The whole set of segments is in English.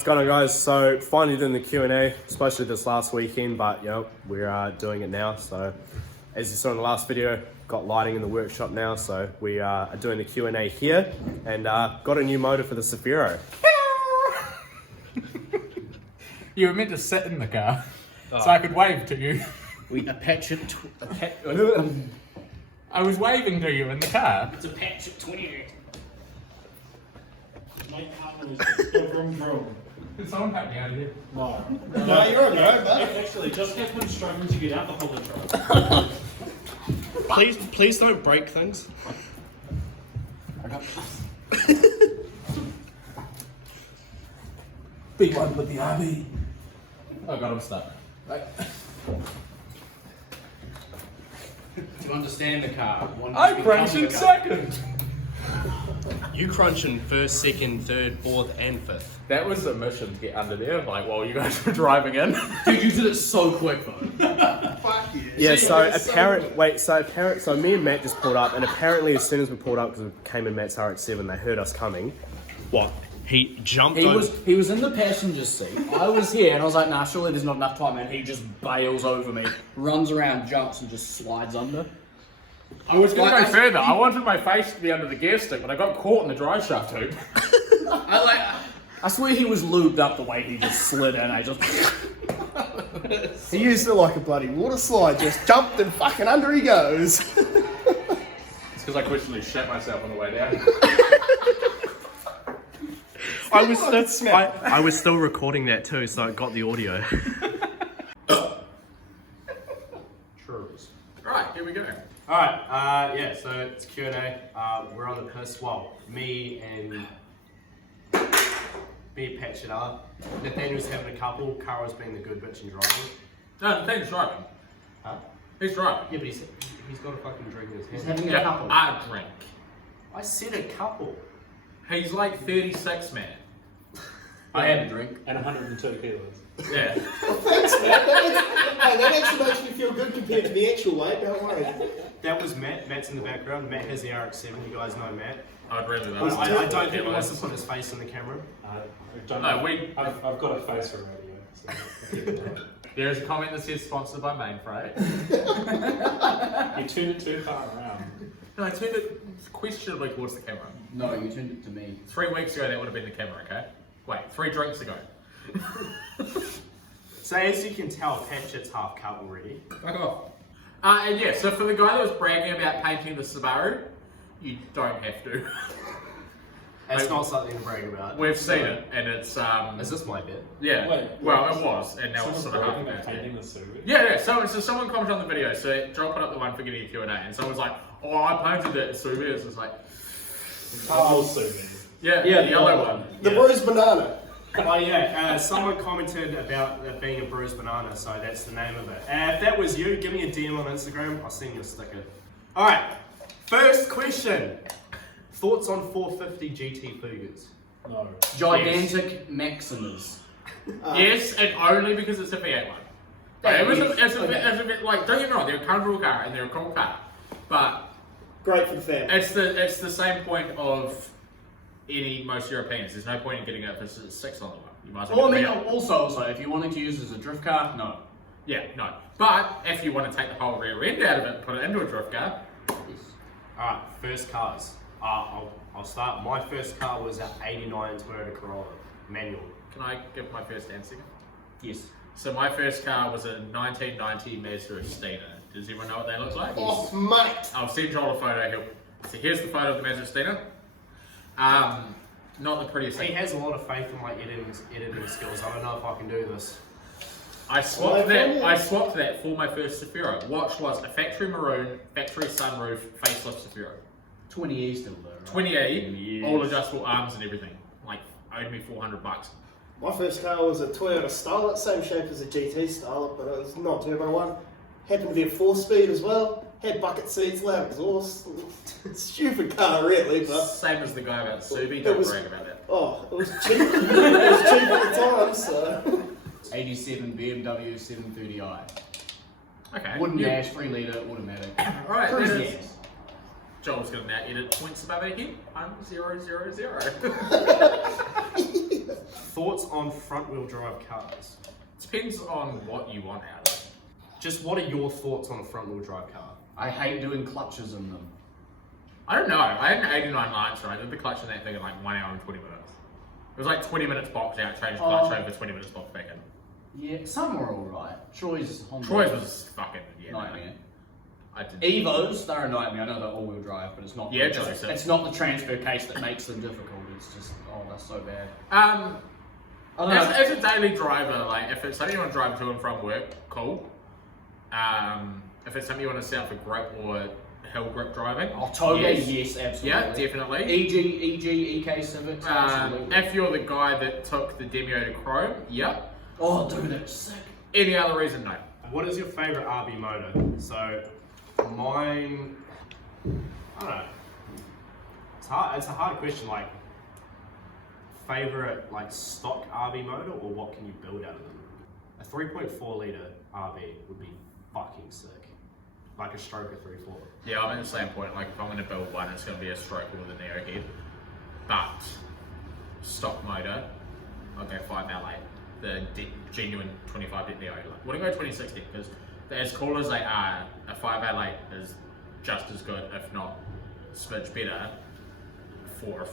What's going on, guys? So finally doing the Q&A. Supposed to do this last weekend, but we're doing it now. So as you saw in the last video, got lighting in the workshop now, so we are doing the Q&A here, and got a new motor for the Safiro. You were meant to sit in the car, so I could wave to you. I was waving to you in the car. It's a patch at 28. My partner is still vroom. Can someone help me out of here? No. No, you're on your own, bud. Actually, just has been struggling to get out the whole intro. Please don't break things. Big one with the RV. Oh god, I'm stuck. To understand the car, one I must crunch become in the car. second. You crunch in first, second, third, fourth, and fifth. That was the mission to get under there, like while you guys were driving in. Dude, you did it so quick though. Fuck Yeah, so me and Matt just pulled up, and apparently as soon as we pulled up, because we came in Matt's RX-7, they heard us coming. What? He jumped He on... was in the passenger seat. I was here and I was like, nah, surely there's not enough time, and he just bails over me, runs around, jumps, and just slides under. I was going to go further. I wanted my face to be under the gear stick, but I got caught in the drive shaft hoop. I swear he was lubed up the way he just slid in. I just. He used it like a bloody water slide, just jumped and fucking under he goes. It's because I questionably shit myself on the way down. I was still recording that too, so I got the audio. Right, here we go. Alright, yeah, so it's Q&A. We're on the piss. Well, me and Patch it up. Nathaniel's having a couple. Kara's being the good bitch and driving. No, Nathaniel's driving. Huh? He's driving. Yeah, but he's got a fucking drink in his hand. He's having a Yeah, couple. a drink. I said a couple. He's like 36, man. I had a drink. And 102 kilos. Yeah. Thanks, man. That actually makes me feel good compared to the actual weight, don't worry. That was Matt. Matt's in the background. Matt has the RX-7. You guys know Matt. I'd really love I don't think he wants to put his face in the camera. I've got a face for radio. So There's a comment that says sponsored by Mainfreight. you turned it too far around. No, I turned it questionably towards the camera. No, you turned it to me. 3 weeks ago, that would have been the camera, okay? Wait, 3 drinks ago. So as you can tell, Patchett's half cut already. Fuck off. And yeah, so for the guy that was bragging about painting the Subaru, you don't have to. That's not something to brag about. We've seen it, and it's Is this my bit? yeah. Wait, well, it was, and now it's Someone's sort of half talking about about painting the Subaru. Yeah. So someone commented on the video. So Joel put up the one for getting a Q&A, and someone was like, "Oh, I painted that Subaru." It's just like, Oh, Subaru. yeah, Yeah, the yellow one. The bruised banana. Oh yeah, someone commented about it being a bruised banana, so that's the name of it. If that was you, give me a DM on Instagram, I'll send you a sticker. Alright, first question. Thoughts on 450 GT Cougars? No. Gigantic Maximas. Yes, and only because it's a V8 one. Yeah, It was yes. it's a bit like, don't get me wrong, they're a comfortable car and they're a cool car, but Great for the family. it's the same point of most Europeans. There's no point in getting it if it's a 6 on the one. You might as well Well, I get mean, the V8. also, if you're wanting to use it as a drift car, no. Yeah, no. But if you want to take the whole rear end out of it and put it into a drift car, Alright, first cars. I'll start. My first car was an 89 Toyota Corolla, manual. can I give my first answer? Yes. So my first car was a 1990 Mazda Estina. Does everyone know what that looks like? Oh, mate. I'll send Joel a photo. So here's the photo of the Mazda Estina. Not the prettiest He thing. has a lot of faith in my editing skills. I don't know if I can do this. I swapped that for my first Safiro. Watch was a factory maroon, factory sunroof, facelift Safiro. 20E still though, right? 20E, all adjustable arms and everything. Like, owed me $400. My first car was a Toyota Starlet, same shape as a GT Starlet, but it was not turbo one. Happened to be a 4-speed as well. Had bucket seats, loud exhaust. Stupid car, really, but Same as the guy about Subi, It don't was- brag about that. oh, it was cheap. It was cheap at the time, so 87 BMW 730i. Okay. Wooden you- dash, 3 litre, automatic. Alright, Cruise that is- gas. Joel's gonna now edit points above our head. 000. Thoughts on front-wheel drive cars? Depends on what you want out of it. Just what are your thoughts on a front-wheel drive car? I hate doing clutches in them. I don't know. I had an 89 Lancer. I did the clutch in that thing in like 1 hour and 20 minutes. It was like 20 minutes boxed out, changed clutch over, 20 minutes boxed back in. Yeah, some were alright. Troy's was fucking nightmare. I did. Evos, they're a nightmare. I know they're all-wheel drive, but it's not. Yeah, it's not the transfer case that makes them difficult. It's just, oh, that's so bad. Um, I don't know. as a daily driver, like if it's something you want to drive to and from work, cool. If it's something you want to set up for grip or hill grip driving, Toga, yes, absolutely. Yeah, definitely. EK Civics, absolutely. If you're the guy that took the Demio to Chrome, yep. Oh, dude, that's sick. Any other reason, no. What is your favourite RB motor? So, mine, I don't know. It's a hard question. Like, favourite like stock RB motor, or what can you build out of them? A 3.4 litre RB would be fucking sick. Like a stroker 3.4. Yeah, I'm at the same point. Like, if I'm going to build one, it's going to be a stroke with a Neo head. But stock motor, I'll go 5L8. The genuine 25 dit Neo. Like, wouldn't go 2060 because as cool as they are, a 5L8 is just as good, if not a smidge better, for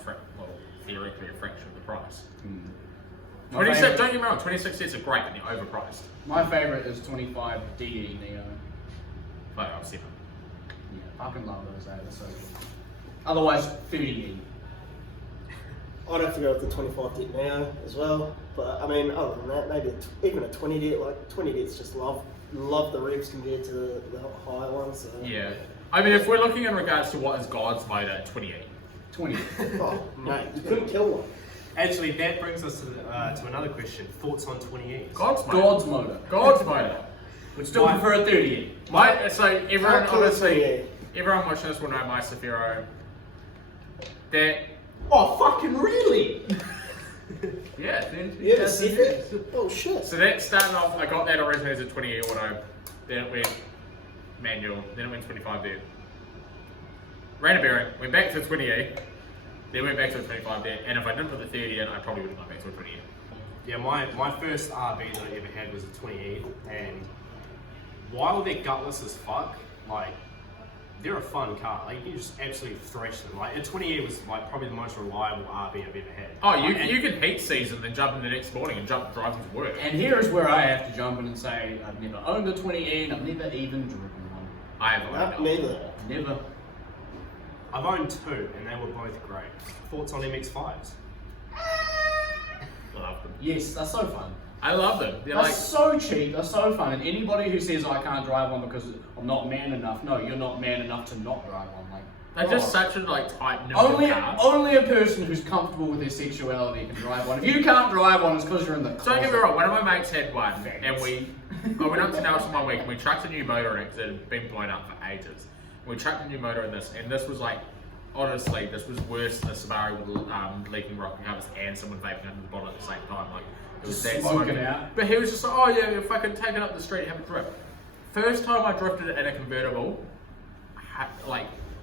theoretically a fraction of the price. 26, don't get me wrong, 2060s are great, but they're overpriced. My favourite is 25 DE Neo. Like, I've seen them. Yeah, fucking love those, they're so good. Otherwise, 30E. I'd have to go with the 25 dit Neo as well, but I mean, other than that, maybe even a 20 dit. Like 20 dits, just love the revs compared to the higher ones. So. Yeah, I mean, if we're looking in regards to what is God's motor, 28. 20. Oh, mate, you couldn't kill one. Actually, that brings us to another question. Thoughts on 20Es? God's motor. God's motor. Would still prefer a 30E. So everyone, Can't kill a obviously, 28. everyone watching this will know my Safiro. That, Oh, fucking really? yeah. Yeah, the secret? Oh shit. So that started off, I got that originally as a 20E auto, then it went manual, then it went 25 there. Ran a bearing, went back to 20E, then went back to a 25 there, and if I didn't put the 30 in, I probably would have gone back to a 20E. Yeah, my first RB that I ever had was a 20E, and while they're gutless as fuck, like, they're a fun car. Like, you just absolutely thrash them. Like, a 20E was like probably the most reliable RB I've ever had. Oh, you can heat season, then jump in the next morning and drive them to work. And here's where I have to jump in and say, I've never owned a 20E and I've never even driven one. I have Neither. Never. I've owned two, and they were both great. Thoughts on MX-5s? I love them. Yes, they're so fun. I love them. They're They're like, so cheap, they're so fun, and anybody who says I can't drive one because I'm not man enough, no, you're not man enough to not drive one. Like, they're just such a like tight knit only car. a person who's comfortable with their sexuality can drive one. If you can't drive one, it's because you're in the closet. Don't get me wrong, one of my mates had one, and I went up to Nelson one week and we chucked a new motor in it because it had been blown up for ages. We chucked a new motor in this, and this was like, honestly, this was worse than a Subaru with leaking rocket covers and someone vaping under the bonnet at the same time. Like, it was that smoking smoky. out. But he was just like, oh yeah, you're fucking take it up the street, have a drift. First time I drifted it in a convertible,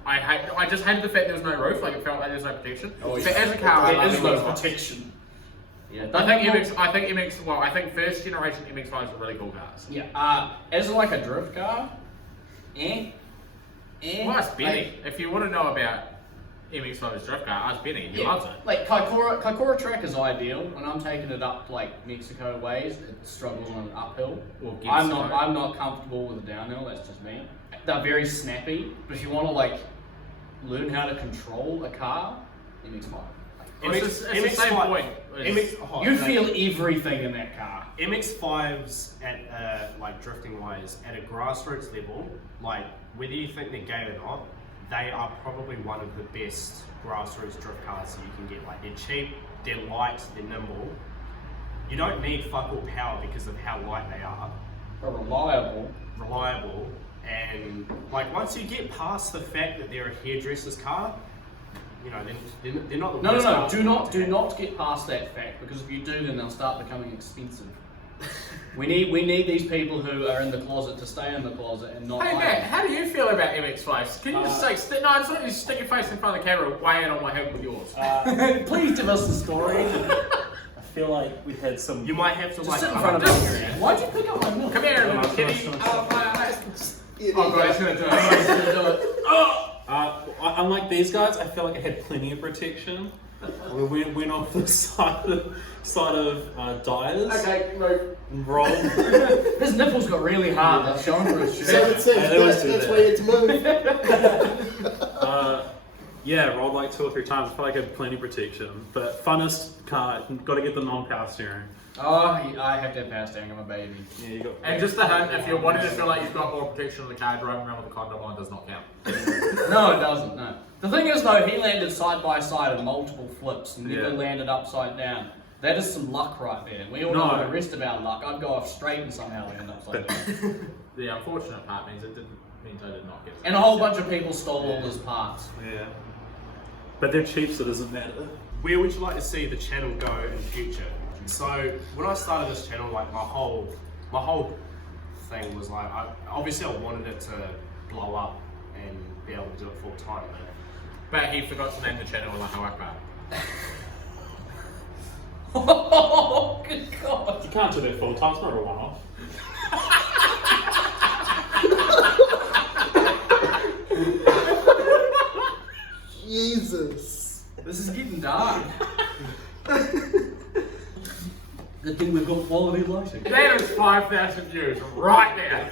I just hated the fact there was no roof, like it felt like there was no protection. Oh, But as a car, I there love is no MX-5s. protection. Yeah, I think first generation MX-5s are really cool cars. Yeah, as like a drift car, Well, ask Benny. If you want to know about MX-5's drift car, ask Benny. He loves it. Like Kaikoura track is ideal. When I'm taking it up like Mexico ways, it struggles on an uphill. Or I'm not comfortable with a downhill. That's just me. They're very snappy, but if you want to like learn how to control a car, MX-5. It's the same point. You feel everything in that car. MX-5s at like drifting wise at a grassroots level, like whether you think they're gay or not, they are probably one of the best grassroots drift cars that you can get. Like, they're cheap, they're light, they're nimble. You don't need fuck all power because of how light they are. They're reliable. And like once you get past the fact that they're a hairdresser's car, you know, then they're not the worst No. cars Do to not have. get past that fact, because if you do, then they'll start becoming expensive. We need these people who are in the closet to stay in the closet and not. Hey hide. Matt, how do you feel about MX Flights? Can you just say, no, I just want you to stick your face in front of the camera, weigh in on my head with yours. Please give us the story. I feel like we've had some. You might have to Just like sit in front of us. Why'd you pick up my milk? Come here, little Oh, kitty. sorry. Oh, God, he's gonna do it. He's gonna do it. Unlike these guys, I feel like I had plenty of protection. We went off the side of dyers. Okay, move. And rolled. His nipples got really hard. They're showing through his shirt. 17, Yeah, they always do that's that. where you had to move. Yeah, rolled like 2 or 3 times. I feel like I had plenty of protection. But funnest car, got to get the non-power steering. Oh, I have to have power steering. I'm a baby. Yeah, you got. And just a hint, if you're wanting to feel like you've got more protection on the car, driving around with a condom on does not count. No, it doesn't. No. The thing is, though, he landed side by side in multiple flips and never Yeah. landed upside down. That is some luck right there. We all know the rest of our luck. I'd go off straight and somehow land upside down. The unfortunate part means I did not get it. And a whole bunch of people stole all his parts. Yeah. But they're cheap, so it doesn't matter. where would you like to see the channel go in the future? So when I started this channel, like my whole thing was like, obviously I wanted it to blow up and be able to do it full time. But he forgot to name the channel Allahu Akbar. Oh, good God. You can't do that full time, it's not a one-off. Jesus. This is getting dark. Good thing we've got quality lighting. That is 5,000 views right now.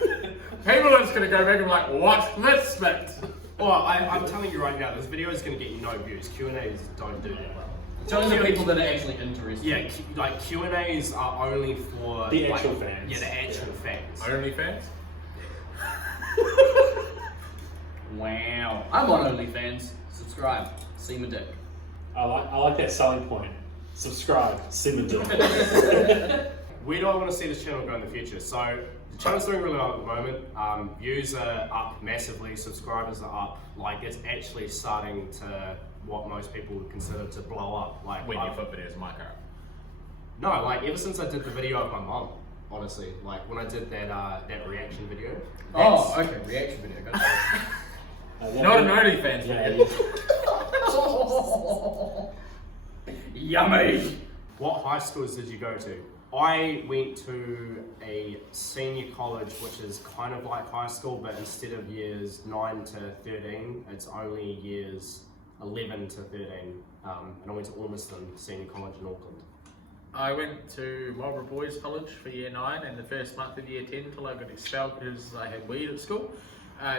People are just going to go back and be like, what? Let's spit. Well, I'm telling you right now, this video is going to get you no views. Q&As don't do that. It's only the people that are actually interested. Yeah, like Q&As are only for The like, actual fans. Yeah, the actual fans. OnlyFans? Wow. I'm on OnlyFans. Subscribe. See my dick. I like that selling point. Subscribe, see the deal. Where do I want to see this channel go in the future? So the channel's doing really well at the moment. Views are up massively, subscribers are up. Like it's actually starting to what most people would consider to blow up. Like When you put videos in my car. no, like ever since I did the video of my mom, honestly, like when I did that reaction video. Oh, okay. Reaction video. Gotcha. Not an OnlyFans video. Yummy. What high schools did you go to? I went to a senior college, which is kind of like high school, but instead of years 9 to 13, it's only years 11 to 13. And I went to Ormiston Senior College in Auckland. I went to Marlborough Boys College for year 9 and the first month of year 10 until I got expelled because I had weed at school.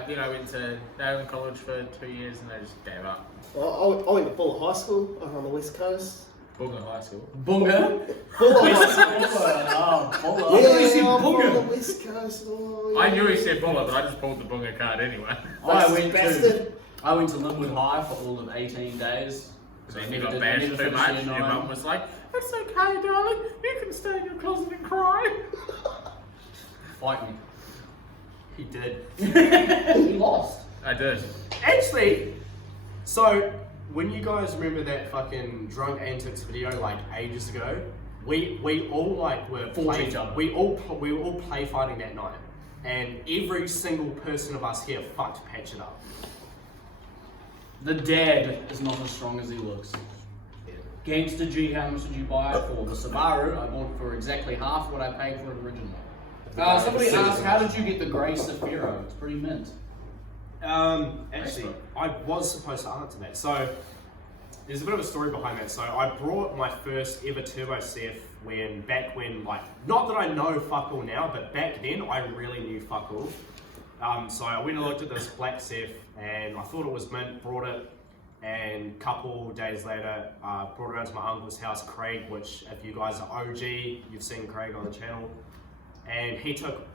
Then I went to Darwin College for 2 years and I just gave up. Well, I went to Buller High School over on the west coast. Bunga High School. Bunga. Buller High School. Oh, Yeah, you said I'm from the bunga. west coast. Oh, I yeah. knew he said Bunga, but I just pulled the Bunga card anyway. I went Bastard. to Linwood High for all of 18 days. So I you never got did- bashed never too finished much year and your 9. mum was like, it's okay darling, you can stay in your closet and cry. Fight me. He did. He lost. I did. Actually, so when you guys remember that fucking drunk antics video like ages ago, we all like were Fought each other. we were all play fighting that night, and every single person of us here fucked Patch It Up. The dad is not as strong as he looks. Gangster G, how much did you buy it for? The Subaru, I bought it for exactly half what I paid for it originally. Somebody asked, how did you get the grey Safiro? It's pretty mint. Actually, I was supposed to answer that. So there's a bit of a story behind that. So I brought my first ever Turbo CF back when, like, not that I know fuck all now, but back then I really knew fuck all. So I went and looked at this black CF and I thought it was mint, brought it, and a couple days later brought it around to my uncle's house, Craig, which if you guys are OG, you've seen Craig on the channel, and he took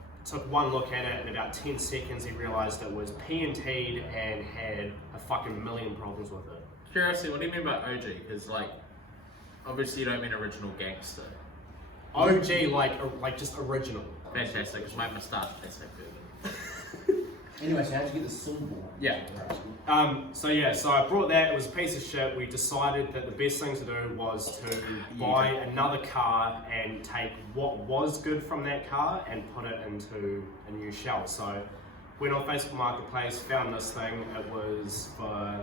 one look at it, and in about 10 seconds he realised it was P&T'd and had a fucking million problems with it. Curiosity, what do you mean by OG? Because like, obviously you don't mean original gangster. OG, like just original. Fantastic, because my moustache tastes like bourbon. Anyway, so how'd you get the silver one? Yeah. So I brought that. It was a piece of shit. We decided that the best thing to do was to buy another car and take what was good from that car and put it into a new shell. So went on Facebook Marketplace, found this thing. It was for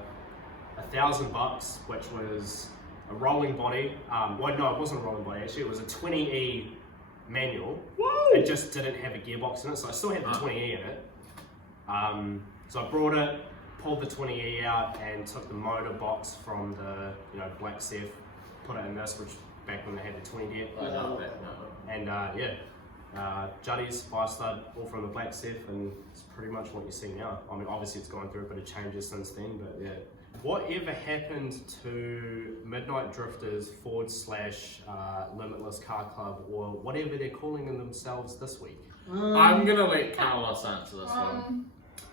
$1,000, which was a rolling body. Well, no, it wasn't a rolling body. Actually, it was a 20E manual. Woo! It just didn't have a gearbox in it, so I still had the 20E in it. So I brought it, pulled the 20E out, and took the motor box from the Black Seth, put it in this, which back when they had the 20D. I love that. And Juddy's, fire stud, all from the Black Seth, and it's pretty much what you see now. I mean, obviously it's gone through a bit of changes since then, but yeah. Whatever happened to Midnight Drifters / Limitless Car Club, or whatever they're calling themselves this week? I'm gonna let Carlos answer this one.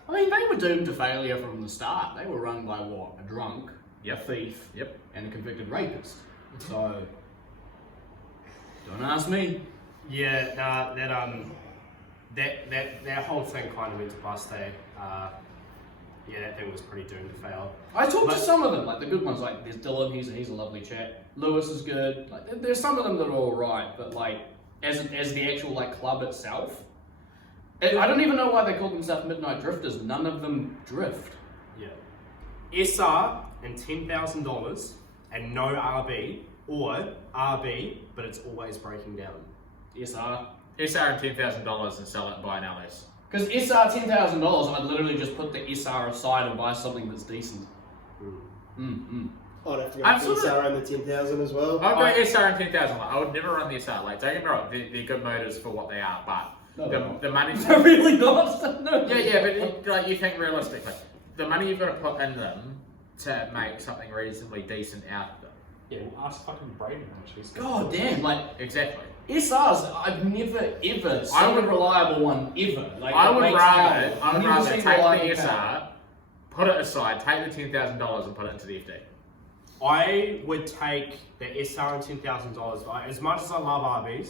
I mean, they were doomed to failure from the start. They were run by what? A drunk, a thief, and a convicted rapist. So, don't ask me. Yeah, that whole thing kind of went to bust. That thing was pretty doomed to fail. I talked to some of them, like the good ones. Like there's Dylan, he's a lovely chap. Lewis is good. Like there's some of them that are all right, but like as the actual like club itself, I don't even know why they call themselves Midnight Drifters. None of them drift. Yeah. SR and $10,000 and no RB, or RB, but it's always breaking down. SR. SR and $10,000 and sell it and buy an LS. Because SR $10,000, I'd literally just put the SR aside and buy something that's decent. I'd have to go for SR and the 10,000 as well. I'd go SR and 10,000. Like, I would never run the SR. Like, don't get me wrong, they're good motors for what they are, but the money. They're really not. No. Yeah, but like you think realistically, the money you've got to put in them to make something reasonably decent out of them. Yeah, well, ask fucking Braden actually. God damn, like Exactly. SRs, I've never ever seen a reliable one ever. Like I would rather take the SR, SR, put it aside, take the $10,000 and put it into the FD. I would take the SR and $10,000. As much as I love RBs,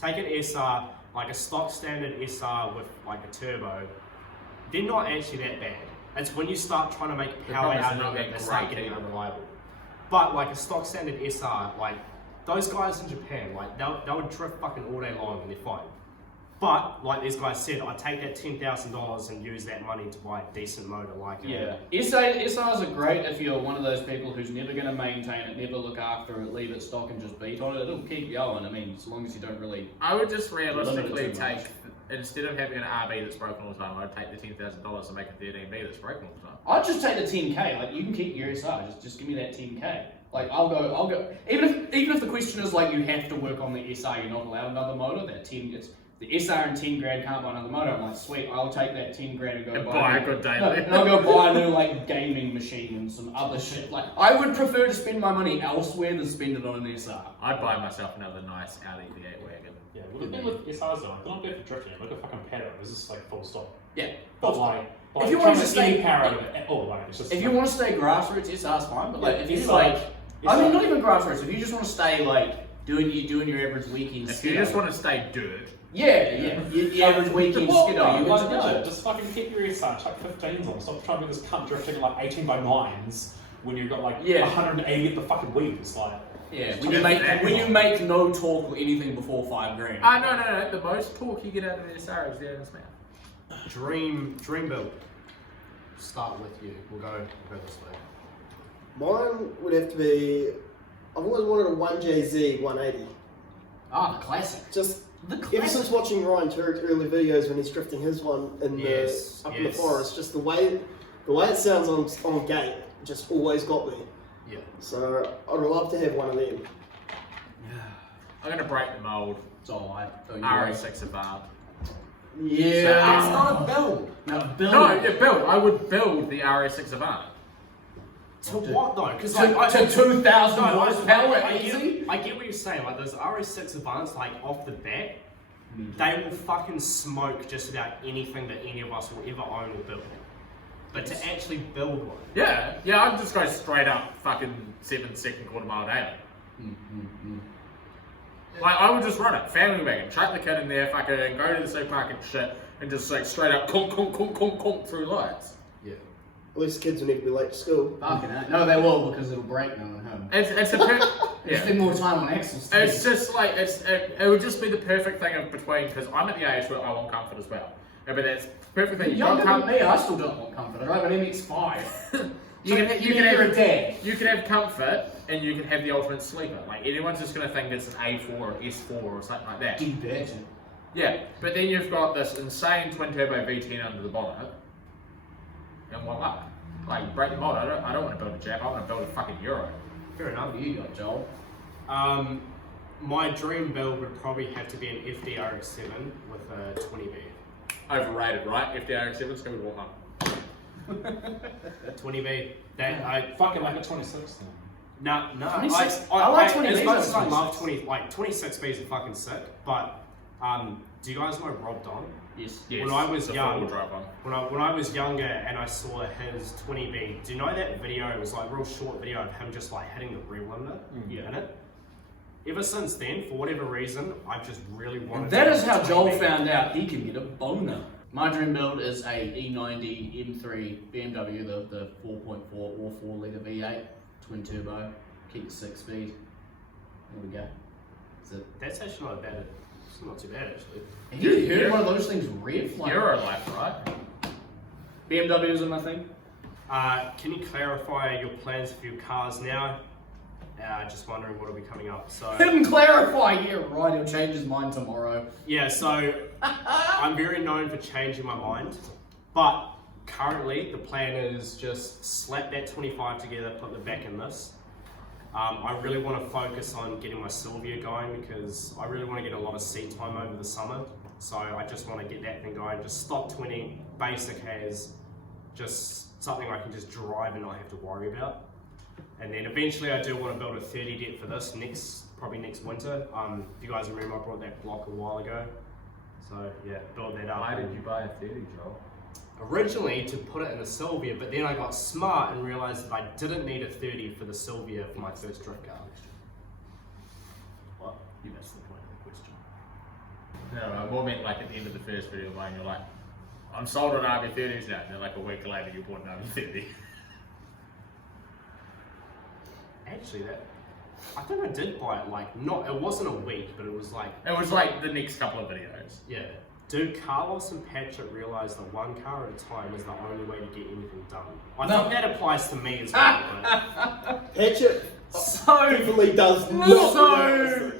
take an SR, like a stock standard SR with like a turbo. They're not actually that bad. It's when you start trying to make power out of it, they start getting unreliable. But like a stock standard SR, like those guys in Japan, like they would drift fucking all day long and they're fine. But like these guys said, I'd take that $10,000 and use that money to buy a decent motor like it. Yeah, SRs are great if you're one of those people who's never going to maintain it, never look after it, leave it stock and just beat on it. It'll keep going. I mean, as long as you don't really. I would just realistically take, instead of having an RB that's broken all the time, I'd take the $10,000 and make a 13B that's broken all the time. I'd just take the 10K. Like you can keep your SR. Just give me that 10K. Like I'll go. Even if the question is like you have to work on the SR, you're not allowed another motor. That 10, it's the SR and 10 grand can't buy another motor. I'm like, sweet, I'll take that 10 grand and go buy a good daily. No, and I'll go buy a new like gaming machine and some other shit. Like I would prefer to spend my money elsewhere than spend it on an SR. I'd buy myself another nice Audi V8 wagon. Yeah, would have been with SRs though. Don't go for drifting. Look at fucking pedal. It was just like full stop. Yeah. But like if you want to any stay power out of it at all, like it's just. If you want to stay grassroots, SR's fine. But like if you it's like, it's I mean, like- not even grassroots. If you just want to stay like doing your average weekend. If you just want to stay dirt. Yeah. Your average weekend skidder. You like, want to no, just fucking keep your SR, chuck 15s on. Stop trying to be this cunt drifting at like 18x9s when you've got like 180 at the fucking wheels. Like, yeah, when you make no torque or anything before $5 grand. No. The most torque you get out of the SR is the Ernest mouth. Dream build. Start with you. We'll go this way. Mine would have to be. I've always wanted a 1JZ 180. Ah, the classic. Just The ever classic. since watching Ryan Turk's early videos when he's drifting his one in up in the forest, just the way it sounds on gate just always got me. Yeah. So I'd love to have one of them. I'm going to break the mold. It's alright. RA6 Avant. Yeah. It's not a build. No, build. No, build. I would build the RA6 Avant. To what though? Because to 2,000 horsepower, easy. I get what you're saying. Like those RS6 Advance, like off the bat, they will fucking smoke just about anything that any of us will ever own or build. But to actually build one, Yeah, I'd just go straight up fucking 7-second quarter-mile daily. Like, I would just run it, family wagon, chuck the kid in there, fucking go to the supermarket and shit, and just like straight up conk through lights. Yeah. At least kids will need to be late to school. Fucking hell. No, they will because it'll break now at home. It's a You spend more time on axle sticks. It's just like it would just be the perfect thing of between, because I'm at the age where I want comfort as well. Yeah, but it's the perfect thing. You're younger than me, I still don't want comfort. I drive an MX-5. You can have a dad. You can have comfort and you can have the ultimate sleeper. Like anyone's just gonna think it's an A4 or S4 or something like that. Get better. Yeah, but then you've got this insane twin turbo V10 under the bonnet, and voila. Like break the mold. I don't want to build a Jap. I want to build a fucking Euro. Fair enough. What you got, Joel? My dream build would probably have to be an FDRX7 with a 20B. Overrated, right? FDRX7's gonna be one. 20B. That I Fucking like a 26 then. no. 26? I like 20Bs As much over as I love 26. 26Bs are fucking sick. But do you guys know Rob Don? Yes. Yes, When I was it's a young, four-wheel drive one. when I was younger and I saw his 20B, do you know that video? It was like a real short video of him just like hitting the rear limiter in it. Ever since then, for whatever reason, I've just really wanted. And that to is how get a Joel 20B. found out he can get a boner. My dream build is a E90 M3 BMW, the 4.4 or 4 litre V8, twin turbo, keep it 6 speed. There we go. That's it. That's actually not bad. It's not too bad actually. Have you heard one of those things rev? Like, Euro life, right? BMWs are my thing. Can you clarify your plans for your cars now? Just wondering what will be coming up. So Couldn't clarify. Yeah, right. He'll change his mind tomorrow. yeah, so I'm very known for changing my mind, but currently the plan is just slap that 25 together, put the back in this. I really want to focus on getting my Sylvia going because I really want to get a lot of seat time over the summer. So I just want to get that thing going. Just stop 20, basic has, just something I can just drive and not have to worry about. And then eventually I do want to build a 30 det for this probably next winter. If you guys remember, I brought that block a while ago. So yeah, build that up. Why did you buy a 30, Joel? Originally to put it in the Sylvia, but then I got smart and realized that I didn't need a 30 for the Sylvia for my first drift car. What? You missed the point of the question. No, I more meant like at the end of the first video when you're like, I'm sold on RB30s now, and then like a week later you bought an RB30. Actually, I think I did buy it it wasn't a week, but it was like, It was like the next couple of videos. yeah. Do Carlos and Patrick realize that one car at a time is the only way to get anything done? I No. think that applies to me as well. But Patchett So. definitely does not. Okay.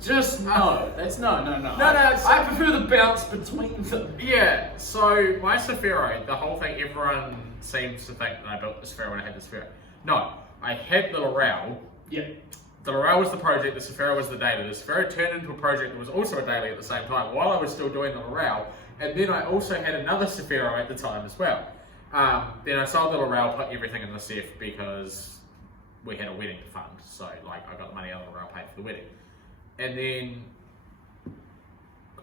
Just no. That's no. I prefer the bounce between them. Yeah, so my Safiro, the whole thing, everyone seems to think that I built the Safiro when I had the Safiro. No, I had the Laurel. Yeah. The Laurel was the project, the Safiro was the daily. The Safiro turned into a project that was also a daily at the same time while I was still doing the Laurel. And then I also had another Safiro at the time as well. Then I sold the Laurel, put everything in the Cef because we had a wedding to fund. So like I got the money out of the Laurel, paid for the wedding. And then,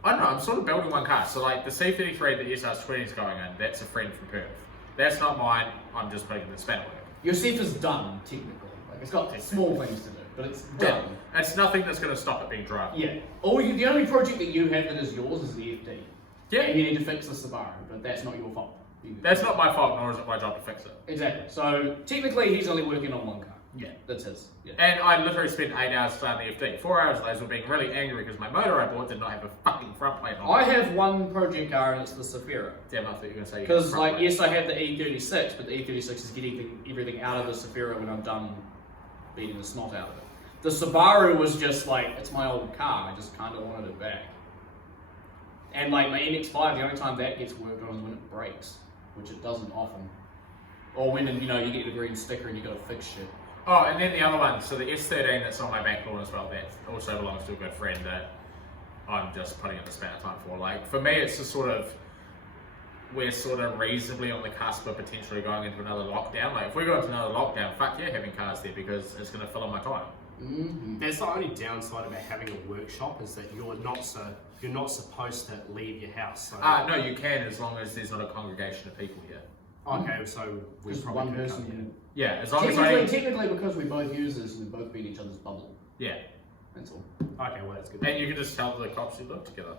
I don't know, I'm sort of building one car. So like the C33 that SR20 is going in, that's a friend from Perth. That's not mine, I'm just putting the spanner work. Your Cef is done technically. Like it's got small things to do, but it's done. Yeah, it's nothing that's going to stop it being driven. Yeah. The only project that you have that is yours is the FD. Yeah. And you need to fix the Subaru, but that's not your fault. That's not my fault, nor is it my job to fix it. Exactly. So technically, he's only working on one car. Yeah. That's his. Yeah. And I literally spent 8 hours starting the FD. 4 hours of those were being really angry because my motor I bought did not have a fucking front plate on I it. have one project car and it's the Safiro. Damn, I thought you were going to say you had a Because front like plate. yes, I have the E36, but the E36 is getting everything out of the Safiro when I'm done beating the snot out of it. The Subaru was just like it's my old car. I just kind of wanted it back. And like my MX-5, the only time that gets worked on is when it breaks, which it doesn't often. Or when you get the green sticker and you got to fix shit. Oh, and then the other one, so the S13 that's on my back lawn as well, that also belongs to a good friend that I'm just putting in the span of time for. Like, for me, it's just we're sort of reasonably on the cusp of potentially going into another lockdown. Like, if we go into another lockdown, fuck yeah, having cars there because it's going to fill in my time. Mm-hmm. That's the only downside about having a workshop is that you're not supposed to leave your house. So. No, you can as long as there's not a congregation of people here. Okay, so we Just probably one could person. come here. Yeah, as long as Technically, because we both users, we both beat each other's bubble. Yeah. That's all. Okay, well that's good. And you can just tell the cops you live together.